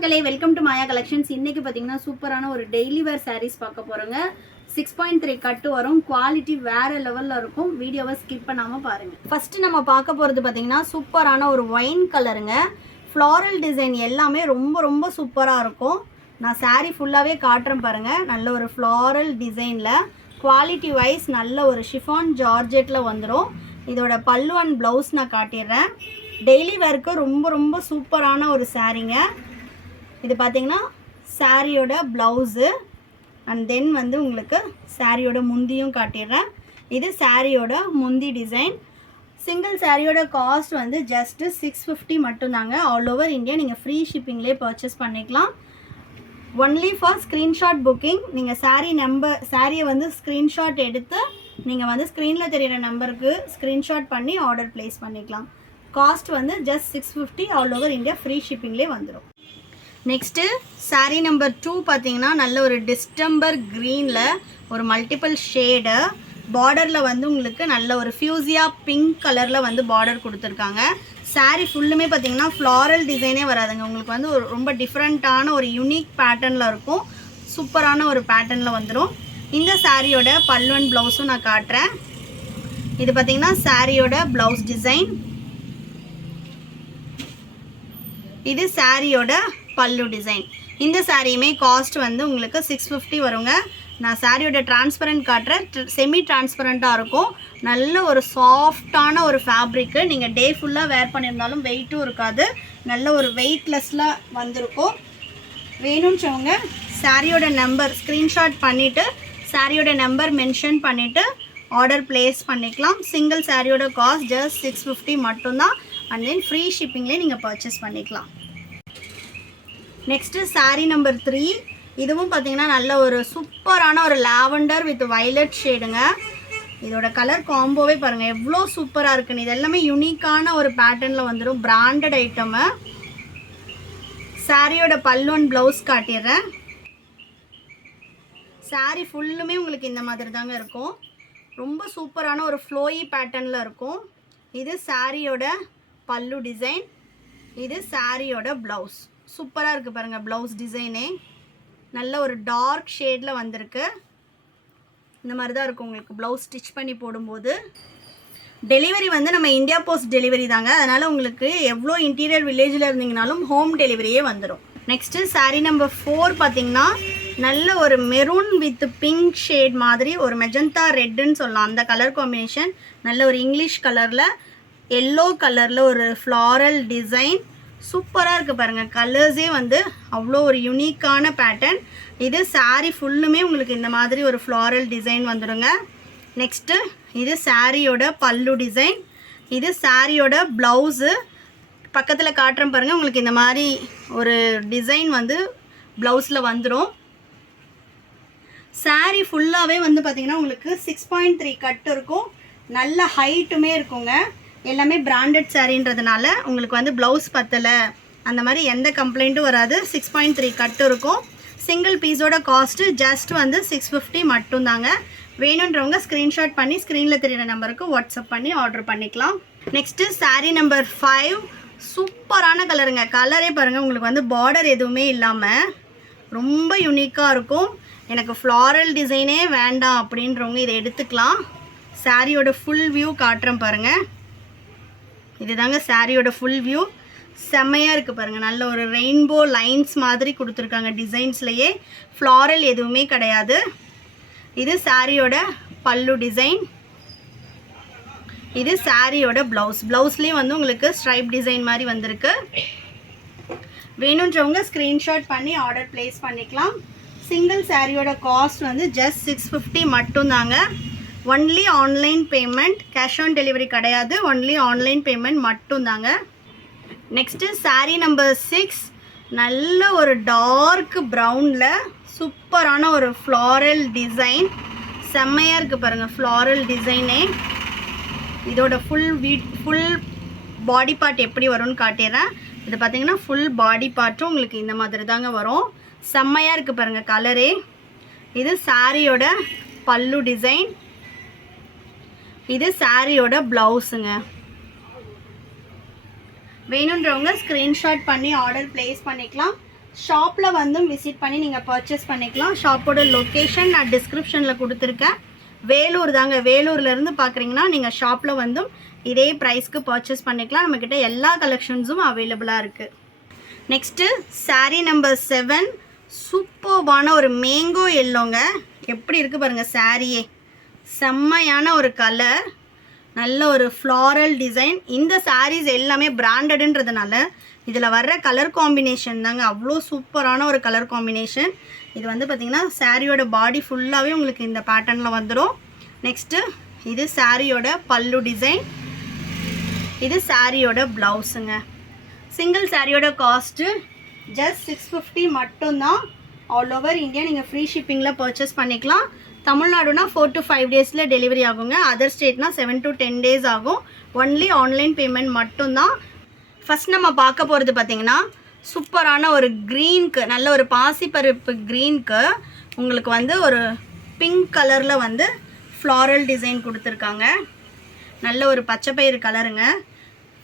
மக்களே, welcome to Maya collections. இன்னைக்கு பார்த்தீங்கன்னா சூப்பரான ஒரு டெய்லி வேர் சாரீஸ் பார்க்க போகிறோங்க. 6.3 கட்டு வரும். குவாலிட்டி வேறு லெவலில் இருக்கும். வீடியோவை ஸ்கிப் பண்ணாமல் பாருங்கள். ஃபஸ்ட்டு நம்ம பார்க்க போகிறது பார்த்தீங்கன்னா சூப்பரான ஒரு ஒயின் கலருங்க. ஃப்ளாரல் டிசைன் எல்லாமே ரொம்ப ரொம்ப சூப்பராக இருக்கும். நான் சாரீ ஃபுல்லாகவே காட்டுறேன் பாருங்கள். நல்ல ஒரு ஃப்ளாரல் டிசைனில் குவாலிட்டி வைஸ் நல்ல ஒரு ஷிஃபான் ஜார்ஜெட்டில் வந்துடும். இதோட பல்லு அண்ட் ப்ளவுஸ் நான் காட்டிடுறேன். டெய்லி வேருக்கு ரொம்ப ரொம்ப சூப்பரான ஒரு சாரீங்க. இது பார்த்திங்கன்னா சாரியோட ப்ளவுஸு அண்ட் தென் வந்து உங்களுக்கு சாரியோட முந்தியும் காட்டிடுறேன். இது சாரியோட முந்தி டிசைன். சிங்கிள் சாரியோட காஸ்ட் வந்து ஜஸ்ட்டு 650 மட்டும்தாங்க. ஆல் ஓவர் இந்தியா நீங்கள் ஃப்ரீ ஷிப்பிங்லேயே பர்ச்சேஸ் பண்ணிக்கலாம். Only for screenshot booking. நீங்கள் சாரியை வந்து ஸ்க்ரீன்ஷாட் எடுத்து நீங்கள் வந்து ஸ்க்ரீனில் தெரிகிற நம்பருக்கு ஸ்க்ரீன்ஷாட் பண்ணி ஆர்டர் ப்ளேஸ் பண்ணிக்கலாம். காஸ்ட் வந்து just 650. All over India free ஷிப்பிங்லேயே வந்துடும். நெக்ஸ்ட்டு சாரீ நம்பர் 2 பார்த்தீங்கன்னா நல்ல ஒரு டிஸ்டம்பர் க்ரீனில் ஒரு மல்டிபிள் ஷேடு பார்டரில் வந்து உங்களுக்கு நல்ல ஒரு ஃபியூசியா பிங்க் கலரில் வந்து பார்டர் கொடுத்துருக்காங்க. சாரீ ஃபுல்லுமே பார்த்தீங்கன்னா ஃப்ளாரல் டிசைனே வராதுங்க. உங்களுக்கு வந்து ஒரு ரொம்ப டிஃப்ரெண்ட்டான ஒரு யூனிக் பேட்டர்னில் இருக்கும். சூப்பரான ஒரு பேட்டர்னில் வந்துடும். இந்த சாரியோட பல்லு அண்ட் ப்ளவுஸும் நான் காட்டுறேன். இது பார்த்தீங்கன்னா சாரியோட ப்ளவுஸ் டிசைன். இது சாரியோட பல்லு டிசைன். இந்த சாரியுமே காஸ்ட் வந்து உங்களுக்கு 650 வருங்க. நான் சாரியோட டிரான்ஸ்பரண்ட் காட்டுறேன். செமி டிரான்ஸ்பரண்ட்டாக இருக்கும். நல்ல ஒரு சாஃப்டான ஒரு ஃபேப்ரிக்கு. நீங்கள் டே ஃபுல்லாக வேர் பண்ணியிருந்தாலும் வெயிட்டும் இருக்காது. நல்ல ஒரு வெயிட்லெஸ்ஸில் வந்திருக்கும். வேணும்னு சாரியோட நம்பர் ஸ்க்ரீன்ஷாட் பண்ணிவிட்டு சாரியோட நம்பர் மென்ஷன் பண்ணிவிட்டு ஆர்டர் ப்ளேஸ் பண்ணிக்கலாம். சிங்கிள் சாரியோட காஸ்ட் ஜஸ்ட் 650 மட்டும்தான். அண்ட் தென் ஃப்ரீ ஷிப்பிங்லேயே நீங்கள் பர்ச்சேஸ் பண்ணிக்கலாம். Next sari number 3. இதுவும் பார்த்தீங்கன்னா நல்ல ஒரு சூப்பரான ஒரு லாவெண்டர் வித் வைலட் ஷேடுங்க. இதோட கலர் காம்போவே பாருங்கள் எவ்வளோ சூப்பராக இருக்குன்னு. இது எல்லாமே யூனிக்கான ஒரு பேட்டர்னில் வந்துடும். Branded item. சாரியோட பல்லு அண்ட் ப்ளவுஸ் காட்டிடுறேன். சாரீ ஃபுல்லுமே உங்களுக்கு இந்த மாதிரி தாங்க இருக்கும். ரொம்ப சூப்பரான ஒரு ஃப்ளோயி பேட்டர்னில் இருக்கும். இது சாரியோட பல்லு டிசைன். இது சாரியோட ப்ளவுஸ். சூப்பராக இருக்குது பாருங்கள். ப்ளவுஸ் டிசைனே நல்ல ஒரு டார்க் ஷேடில் வந்திருக்கு. இந்த மாதிரி தான் இருக்கும் உங்களுக்கு ப்ளவுஸ் ஸ்டிச் பண்ணி போடும்போது. டெலிவரி வந்து நம்ம இந்தியா போஸ்ட் டெலிவரி தாங்க. அதனால் உங்களுக்கு எவ்வளோ இன்டீரியர் வில்லேஜில் இருந்தீங்கனாலும் ஹோம் டெலிவரியே வந்துடும். நெக்ஸ்ட்டு சாரீ நம்பர் 4 பார்த்திங்கன்னா நல்ல ஒரு மெரூன் வித் பிங்க் ஷேட் மாதிரி ஒரு மெஜந்தா ரெட்டுன்னு சொல்லலாம். அந்த கலர் காம்பினேஷன் நல்ல ஒரு இங்கிலீஷ் கலரில் எல்லோ கலரில் ஒரு ஃப்ளாரல் டிசைன். சூப்பராக இருக்குது பாருங்கள். கலர்ஸே வந்து அவ்வளோ ஒரு யூனிக்கான பேட்டர்ன். இது சாரீ ஃபுல்லுமே உங்களுக்கு இந்த மாதிரி ஒரு ஃப்ளாரல் டிசைன் வந்துடுங்க. நெக்ஸ்ட்டு இது சாரியோட பல்லு டிசைன். இது சாரியோட ப்ளவுஸு. பக்கத்தில் காட்டுறேன் பாருங்கள். உங்களுக்கு இந்த மாதிரி ஒரு டிசைன் வந்து ப்ளவுஸில் வந்துடும். சாரீ ஃபுல்லாகவே வந்து பார்த்திங்கன்னா உங்களுக்கு 6.3 கட்டு இருக்கும். நல்ல ஹைட்டுமே இருக்குங்க. எல்லாமே பிராண்டட் சாரின்றதுனால உங்களுக்கு வந்து ப்ளவுஸ் பத்தலை அந்த மாதிரி எந்த கம்ப்ளைண்ட்டும் வராது. 6.3 கட்டு இருக்கும். சிங்கிள் பீஸோட காஸ்ட்டு ஜஸ்ட் வந்து 650 மட்டும்தாங்க. வேணுன்றவங்க ஸ்க்ரீன்ஷாட் பண்ணி ஸ்க்ரீனில் தெரிகிற நம்பருக்கு வாட்ஸ்அப் பண்ணி ஆர்டர் பண்ணிக்கலாம். Next sari number 5. சூப்பரான கலருங்க. கலரே பாருங்கள் உங்களுக்கு வந்து பார்டர் எதுவுமே இல்லாமல் ரொம்ப யூனிக்காக இருக்கும். எனக்கு ஃப்ளாரல் டிசைனே வேண்டாம் அப்படின்றவங்க இதை எடுத்துக்கலாம். சாரியோட ஃபுல் வியூ காட்டுறேன் பாருங்கள். இது தாங்க சாரியோட ஃபுல் வியூ. செம்மையாக இருக்குது பாருங்கள். நல்ல ஒரு ரெயின்போ லைன்ஸ் மாதிரி கொடுத்துருக்காங்க. டிசைன்ஸ்லையே ஃப்ளாரல் எதுவுமே கிடையாது. இது சாரியோட பல்லு டிசைன். இது சாரியோட ப்ளவுஸ். ப்ளவுஸ்லேயும் வந்து உங்களுக்கு ஸ்ட்ரைப் டிசைன் மாதிரி வந்திருக்கு. வேணுன்றவங்க ஸ்க்ரீன்ஷாட் பண்ணி ஆர்டர் ப்ளேஸ் பண்ணிக்கலாம். சிங்கிள் சாரியோட காஸ்ட் வந்து ஜஸ்ட் 650 மட்டும்தாங்க. Only online payment. Cash on delivery கிடையாது. ஒன்லி ஆன்லைன் பேமெண்ட் மட்டும்தாங்க. Next sari number 6. நல்ல ஒரு டார்க் ப்ரௌனில் சூப்பரான ஒரு ஃப்ளாரல் டிசைன். செம்மையாக இருக்குது பாருங்கள் ஃப்ளாரல் டிசைனே. இதோட ஃபுல் பாடி பார்ட் எப்படி வரும்னு காட்டிடுறேன். இது பார்த்திங்கன்னா ஃபுல் பாடி பார்ட்டும் உங்களுக்கு இந்த மாதிரி தாங்க வரும். செம்மையாக இருக்குது பாருங்கள் கலரே. இது சாரியோட பல்லு டிசைன். இது சாரியோட ப்ளவுஸுங்க. வேணுன்றவங்க ஸ்க்ரீன்ஷாட் பண்ணி ஆர்டர் ப்ளேஸ் பண்ணிக்கலாம். ஷாப்பில் வந்து விசிட் பண்ணி நீங்கள் பர்ச்சேஸ் பண்ணிக்கலாம். ஷாப்போட லொக்கேஷன் நான் டிஸ்கிரிப்ஷனில் கொடுத்துருக்கேன். வேலூர் தாங்க. வேலூர்லேருந்து பார்க்குறீங்கன்னா நீங்கள் ஷாப்பில் வந்து இதே ப்ரைஸ்க்கு பர்ச்சேஸ் பண்ணிக்கலாம். நம்மக்கிட்ட எல்லா கலெக்ஷன்ஸும் அவைலபிளாக இருக்குது. நெக்ஸ்ட்டு saree நம்பர் 7 சூப்பர்பான ஒரு மேங்கோ எல்லோங்க. எப்படி இருக்குது பாருங்கள் சாரியே. செம்மையான ஒரு கலர், நல்ல ஒரு ஃப்ளாரல் டிசைன். இந்த சாரீஸ் எல்லாமே பிராண்டடுன்றதுனால இதில் வர்ற கலர் காம்பினேஷன் தாங்க அவ்வளோ சூப்பரான ஒரு கலர் காம்பினேஷன். இது வந்து பார்த்திங்கன்னா சாரியோட பாடி ஃபுல்லாகவே உங்களுக்கு இந்த பேட்டர்னில் வந்துடும். நெக்ஸ்ட்டு இது சாரியோட பல்லு டிசைன், இது சாரியோட ப்ளவுஸுங்க. சிங்கிள் சாரியோட காஸ்ட்டு ஜஸ்ட் 650 மட்டும்தான். ஆல் ஓவர் இந்தியா நீங்கள் ஃப்ரீ ஷிப்பிங்கில் பர்ச்சேஸ் பண்ணிக்கலாம். தமிழ்நாடுனா 4 to 5 டேஸில் டெலிவரி ஆகுங்க. அதர் ஸ்டேட்னா 7 to 10 days ஆகும். ஒன்லி ஆன்லைன் பேமெண்ட் மட்டும்தான். ஃபஸ்ட் நம்ம பார்க்க போகிறது பார்த்திங்கன்னா சூப்பரான ஒரு க்ரீனுக்கு, நல்ல ஒரு பாசிப்பருப்பு க்ரீனுக்கு உங்களுக்கு வந்து ஒரு பிங்க் கலரில் வந்து ஃப்ளாரல் டிசைன் கொடுத்துருக்காங்க. நல்ல ஒரு பச்சைப்பயிறு கலருங்க.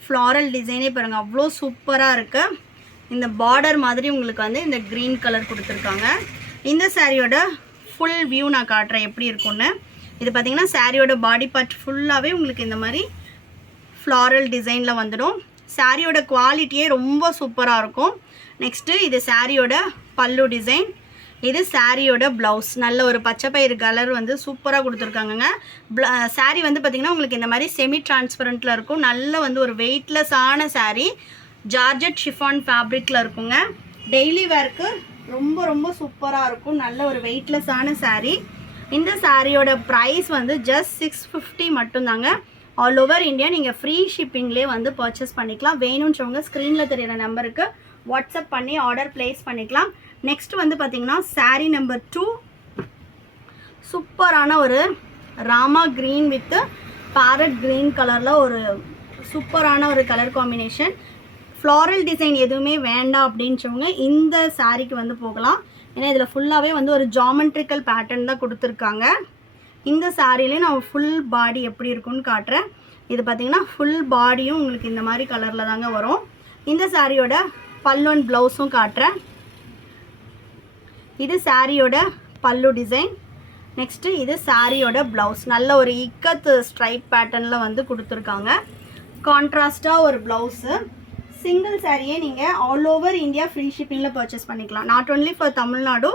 ஃப்ளாரல் டிசைனே பாருங்கள் அவ்வளோ சூப்பராக இருக்குது. இந்த பார்டர் மாதிரி உங்களுக்கு வந்து இந்த க்ரீன் கலர் கொடுத்துருக்காங்க. இந்த சாரியோட ஃபுல் வியூ நான் காட்டுறேன் எப்படி இருக்கும்னு. இது பார்த்திங்கன்னா சாரியோட பாடி பார்ட் ஃபுல்லாகவே உங்களுக்கு இந்த மாதிரி ஃப்ளாரல் டிசைனில் வந்துடும். சாரியோட குவாலிட்டியே ரொம்ப சூப்பராக இருக்கும். நெக்ஸ்ட்டு இது சாரியோட பல்லு டிசைன், இது சாரியோட ப்ளவுஸ். நல்ல ஒரு பச்சைப்பயிறு கலர் வந்து சூப்பராக கொடுத்துருக்காங்கங்க. சாரீ வந்து பார்த்திங்கன்னா உங்களுக்கு இந்த மாதிரி செமி டிரான்ஸ்பரண்ட்டில் இருக்கும். நல்ல வந்து ஒரு வெயிட்லெஸ்ஸான சாரீ, ஜார்ஜெட் ஷிஃபான் ஃபேப்ரிக்கில் இருக்குங்க. டெய்லி வேர்க்கு ரொம்ப ரொம்ப சூப்பராக இருக்கும். நல்ல ஒரு வெயிட்லெஸ்ஸான சாரீ. இந்த சாரியோட ப்ரைஸ் வந்து ஜஸ்ட் 650 மட்டும்தாங்க. ஆல் ஓவர் இந்தியா நீங்கள் ஃப்ரீ ஷிப்பிங்லேயே வந்து பர்ச்சேஸ் பண்ணிக்கலாம். வேணுன்றவங்க ஸ்க்ரீனில் தெரியிற நம்பருக்கு வாட்ஸ்அப் பண்ணி ஆர்டர் ப்ளேஸ் பண்ணிக்கலாம். நெக்ஸ்ட் வந்து பார்த்திங்கன்னா சாரீ நம்பர் 2 சூப்பரான ஒரு Rama green with farad green கலரில் ஒரு சூப்பரான ஒரு கலர் காம்பினேஷன். ஃப்ளாரல் டிசைன் எதுவுமே வேண்டாம் அப்படின்றவங்க இந்த சாரீக்கு வந்து போகலாம். ஏன்னா இதில் ஃபுல்லாகவே வந்து ஒரு ஜாமெட்ரிக்கல் பேட்டர்ன் தான் கொடுத்துருக்காங்க. இந்த சாரிலே நான் ஃபுல் பாடி எப்படி இருக்குன்னு காட்டுறேன். இது பார்த்திங்கன்னா ஃபுல் பாடியும் உங்களுக்கு இந்த மாதிரி கலரில் தாங்க வரும். இந்த சாரியோட பல்லு அண்ட் ப்ளவுஸும் காட்டுறேன். இது சாரியோட பல்லு டிசைன். நெக்ஸ்ட்டு இது சாரியோட ப்ளவுஸ். நல்ல ஒரு இக்கத்து ஸ்ட்ரைப் பேட்டர்னில் வந்து கொடுத்துருக்காங்க. கான்ட்ராஸ்டாக ஒரு ப்ளவுஸு. சிங்கிள் சாரியே நீங்கள் ஆல் ஓவர் இந்தியா ஃப்ரீ ஷிப்பிங்கில் பர்ச்சேஸ் பண்ணிக்கலாம். Not only for Tamil Nadu,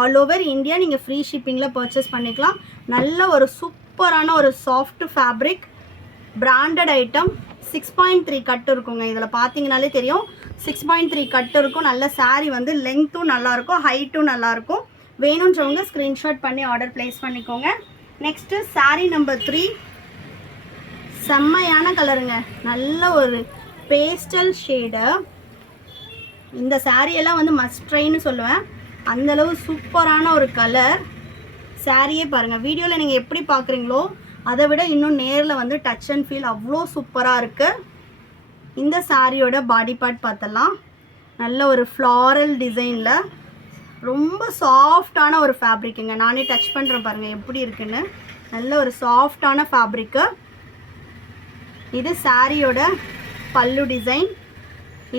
all over India நீங்கள் ஃப்ரீ ஷிப்பிங்கில் பர்ச்சேஸ் பண்ணிக்கலாம். நல்ல ஒரு சூப்பரான ஒரு சாஃப்ட் ஃபேப்ரிக், பிராண்டட் ஐட்டம். 6.3 கட்டு இருக்குங்க. இதில் பார்த்தீங்கனாலே தெரியும் 6.3 கட்டு இருக்கும். நல்ல சாரீ வந்து லென்த்தும் நல்லாயிருக்கும், ஹைட்டும் நல்லாயிருக்கும். வேணுன்றவங்க ஸ்க்ரீன்ஷாட் பண்ணி ஆர்டர் ப்ளேஸ் பண்ணிக்கோங்க. நெக்ஸ்ட்டு சாரீ நம்பர் 3 செம்மையான கலருங்க. நல்ல ஒரு பேஸ்டல் ஷேடு. இந்த சாரியெல்லாம் வந்து மஸ்ட் ட்ரைன்னு சொல்லுவேன். அந்தளவு சூப்பரான ஒரு கலர். சாரியே பாருங்கள், வீடியோவில் நீங்கள் எப்படி பார்க்குறீங்களோ அதை விட இன்னும் நேரில் வந்து டச் அண்ட் ஃபீல் அவ்வளோ சூப்பராக இருக்குது. இந்த சாரியோட பாடி பார்ட் பார்த்தலாம். நல்ல ஒரு ஃப்ளாரல் டிசைனில் ரொம்ப சாஃப்டான ஒரு ஃபேப்ரிக்குங்க. நானே டச் பண்ணுறேன் பாருங்கள் எப்படி இருக்குன்னு. நல்ல ஒரு சாஃப்டான ஃபேப்ரிக்கு. இது சாரியோட பல்லு டிசைன்,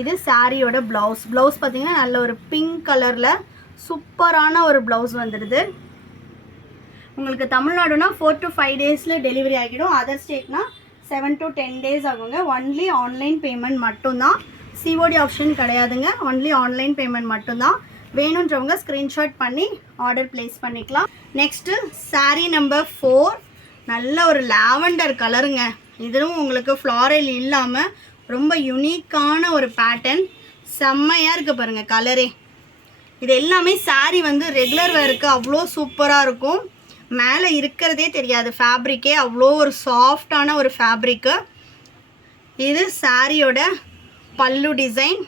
இது சாரியோட ப்ளவுஸ். ப்ளவுஸ் பார்த்திங்கன்னா நல்ல ஒரு பிங்க் கலரில் சூப்பரான ஒரு ப்ளவுஸ் வந்துடுது. உங்களுக்கு தமிழ்நாடுனா 4 to 5 டேஸில் டெலிவரி ஆகிடும். அதர் ஸ்டேட்னா 7 to 10 days ஆகுங்க. ஒன்லி ஆன்லைன் பேமெண்ட் மட்டும்தான். சிஓடி ஆப்ஷன் கிடையாதுங்க. ஒன்லி ஆன்லைன் பேமெண்ட் மட்டும்தான். வேணுன்றவங்க ஸ்க்ரீன்ஷாட் பண்ணி ஆர்டர் ப்ளேஸ் பண்ணிக்கலாம். நெக்ஸ்ட்டு சாரீ நம்பர் 4 நல்ல ஒரு லாவெண்டர் கலருங்க. இதுவும் உங்களுக்கு ஃப்ளாரல் இல்லாமல் ரொம்ப யூனிக்கான ஒரு பேட்டர்ன். செம்மையாக இருக்குது பாருங்கள் கலரே. இது எல்லாமே சாரீ வந்து ரெகுலர் வேருக்கு அவ்வளோ சூப்பராக இருக்கும். மேலே இருக்கிறதே தெரியாது, ஃபேப்ரிக்கே அவ்வளோ ஒரு சாஃப்டான ஒரு ஃபேப்ரிக்கு. இது சாரியோட பல்லு டிசைன்.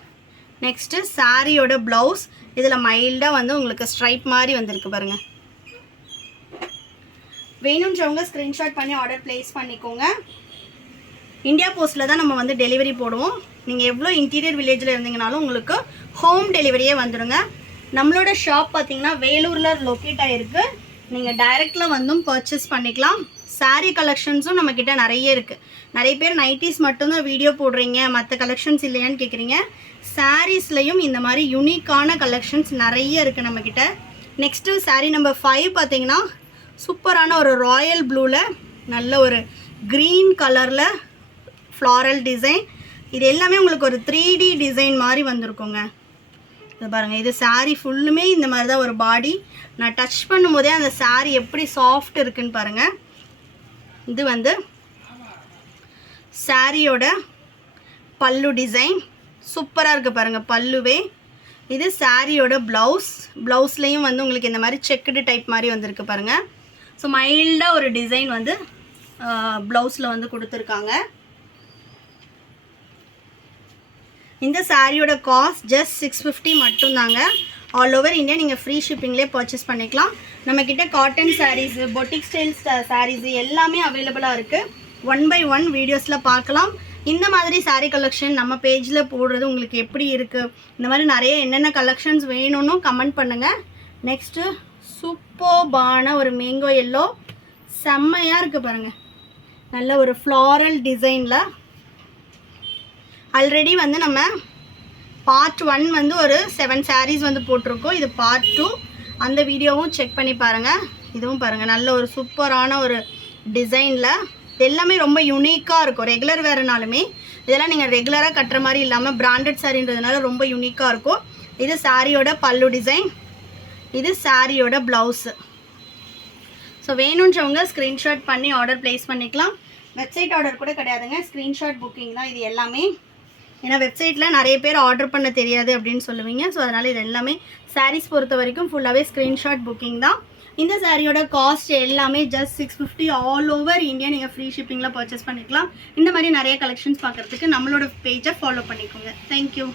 நெக்ஸ்ட்டு சாரியோட ப்ளவுஸ். இதில் மைல்டாக வந்து உங்களுக்கு ஸ்ட்ரைப் மாதிரி வந்திருக்கு பாருங்கள். வேணுன்றவங்க ஸ்க்ரீன்ஷாட் பண்ணி ஆர்டர் ப்ளேஸ் பண்ணிக்கோங்க. இந்தியா போஸ்ட்டில் தான் நம்ம வந்து டெலிவரி போடுவோம். நீங்கள் எவ்வளோ இன்டீரியர் வில்லேஜில் இருந்தீங்கனாலும் உங்களுக்கு ஹோம் டெலிவரியே வந்துடுங்க. நம்மளோட ஷாப் பார்த்திங்கன்னா வேலூரில் லொக்கேட் ஆகிருக்கு. நீங்கள் டைரெக்டில் வந்தும் பர்ச்சேஸ் பண்ணிக்கலாம். saree கலெக்ஷன்ஸும் நம்மக்கிட்ட நிறைய இருக்குது. நிறைய பேர் நைட்டிஸ் மட்டும்தான் வீடியோ போடுறீங்க, மற்ற கலெக்ஷன்ஸ் இல்லையான்னு கேட்குறீங்க. சாரீஸ்லையும் இந்த மாதிரி யூனிக்கான கலெக்ஷன்ஸ் நிறைய இருக்குது நம்மக்கிட்ட. நெக்ஸ்ட்டு saree நம்பர் 5 பார்த்தீங்கன்னா சூப்பரான ஒரு ராயல் ப்ளூவில் நல்ல ஒரு க்ரீன் கலரில் ஃப்ளாரல் டிசைன். இது எல்லாமே உங்களுக்கு ஒரு 3D டிசைன் மாதிரி வந்திருக்குங்க. இது பாருங்கள், இது saree ஃபுல்லுமே இந்த மாதிரி தான் ஒரு பாடி. நான் டச் பண்ணும்போதே அந்த saree எப்படி சாஃப்ட் இருக்குன்னு பாருங்கள். இது வந்து சாரியோட பல்லு டிசைன் சூப்பராக இருக்குது பாருங்கள் பல்லுவே. இது சாரியோட ப்ளவுஸ்லேயும் வந்து உங்களுக்கு இந்த மாதிரி செக்குடு டைப் மாதிரி வந்திருக்கு பாருங்கள். ஸோ மைல்டாக ஒரு டிசைன் வந்து ப்ளவுஸில் வந்து கொடுத்துருக்காங்க. இந்த சாரியோட காஸ்ட் ஜஸ்ட் 650 மட்டும்தாங்க. ஆல் ஓவர் இந்தியா நீங்கள் ஃப்ரீ ஷிப்பிங்லேயே பர்ச்சேஸ் பண்ணிக்கலாம். நம்மக்கிட்ட cotton saris, boutique style saris எல்லாமே அவைலபிளாக இருக்குது. 1 by 1 வீடியோஸில் பார்க்கலாம். இந்த மாதிரி saree கலெக்ஷன் நம்ம பேஜில் போடுறது உங்களுக்கு எப்படி இருக்குது, இந்த மாதிரி நிறைய என்னென்ன கலெக்ஷன்ஸ் வேணும்னு கமெண்ட் பண்ணுங்கள். நெக்ஸ்ட்டு சூப்பர்பான ஒரு மேங்கோ எல்லோ செம்மையாக இருக்குது பாருங்கள். நல்ல ஒரு ஃப்ளாரல் டிசைனில் ஆல்ரெடி வந்து நம்ம பார்ட் 1 வந்து ஒரு 7 sarees வந்து போட்டிருக்கோம். இது பார்ட் 2, அந்த வீடியோவும் செக் பண்ணி பாருங்கள். இதுவும் பாருங்கள் நல்ல ஒரு சூப்பரான ஒரு டிசைனில் எல்லாமே ரொம்ப யூனிக்காக இருக்கும். ரெகுலர் வேறுனாலுமே இதெல்லாம் நீங்கள் ரெகுலராக கட்டுற மாதிரி இல்லாமல் பிராண்டட் சாரின்றதுனால ரொம்ப யூனிக்காக இருக்கும். இது சாரியோட பல்லு டிசைன், இது சாரியோட ப்ளவுஸு. ஸோ வேணுன்றவங்க ஸ்க்ரீன்ஷாட் பண்ணி ஆர்டர் ப்ளேஸ் பண்ணிக்கலாம். வெப்சைட் ஆர்டர் கூட கிடையாதுங்க, ஸ்க்ரீன்ஷாட் புக்கிங் தான் இது எல்லாமே. ஏன்னா வெப்சைட்டில் நிறைய பேர் ஆர்டர் பண்ண தெரியாது அப்படின்னு சொல்லுவீங்க. ஸோ அதனால் இது எல்லாமே சாரீஸ் பொறுத்த வரைக்கும் ஃபுல்லாகவே ஸ்க்ரீன்ஷாட் புக்கிங் தான். இந்த சாரியோட காஸ்ட் எல்லாமே ஜஸ்ட் 650 ஆல் ஓவர் இந்தியா நீங்கள் ஃப்ரீ ஷிப்பிங்கில் பர்ச்சேஸ் பண்ணிக்கலாம். இந்த மாதிரி நிறைய கலெக்ஷன்ஸ் பார்க்குறதுக்கு நம்மளோட பேஜை ஃபாலோ பண்ணிக்கோங்க. தேங்க்யூ.